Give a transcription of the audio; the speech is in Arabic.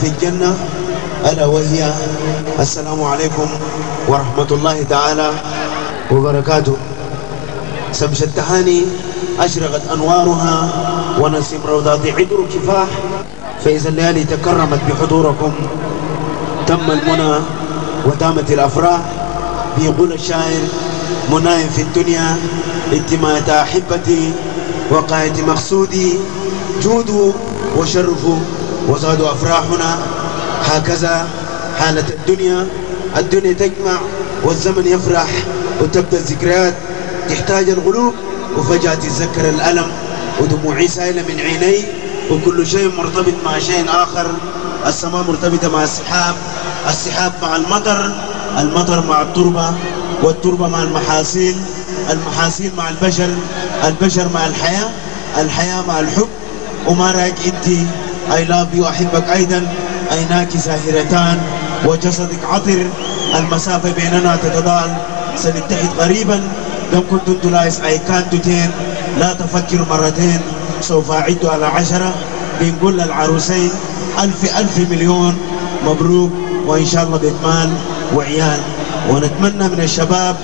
في الجنة، ألا وهي السلام عليكم ورحمة الله تعالى وبركاته. شمس التهاني أشرقت أنوارها ونسيم روضات عطر كفاح، فإذا الليالي تكرمت بحضوركم تم المنى وتامت الأفراح. بيقول الشاعر: منايم في الدنيا انتماء أحبتي وقاية مقصودي، جودوا وشرفوا وزادوا أفراحنا. هكذا حالة الدنيا، الدنيا تجمع والزمن يفرح وتبدأ الذكريات تحتاج القلوب، وفجأة تتذكر الألم ودموعي سائلة من عيني، وكل شيء مرتبط مع شيء آخر. السماء مرتبطة مع السحاب، السحاب مع المطر، المطر مع التربة، والتربة مع المحاصيل، المحاصيل مع البشر، البشر مع الحياة، الحياة مع الحب. وما رأيك أنت؟ I love you، أحبك أيضا. عيناك ساهرتان وجسدك عطر، المسافة بيننا تتضاءل، سنتحد قريبا. لو كنت تلاحظ I can't do 10، لا تفكر مرتين، سوف أعد على 10. بنقول للعروسين ألف مليون مبروك، وإن شاء الله بيت مال وعيال. ونتمنى من الشباب